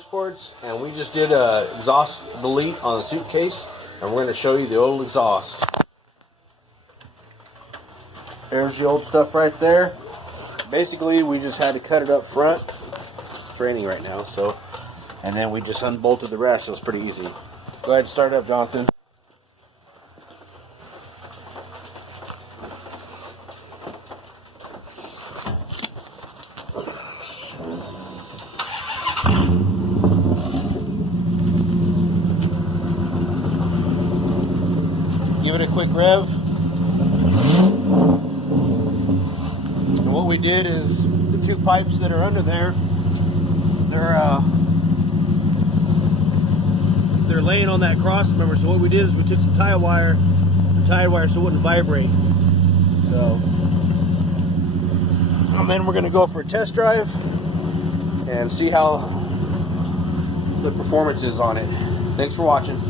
Sports, and we just did a exhaust delete on the suitcase, and we're going to show you the old exhaust. There's the old stuff right there. Basically, we just had to cut it up front. It's raining right now, so, and then we just unbolted the rest. So it's pretty easy. Go ahead and start it up, Jonathan. Give it a quick rev. And what we did is the two pipes that are under there, they're laying on that cross member. So what we did is we took some tie wire so it wouldn't vibrate. So, and then we're going to go for a test drive and see how the performance is on it. Thanks for watching.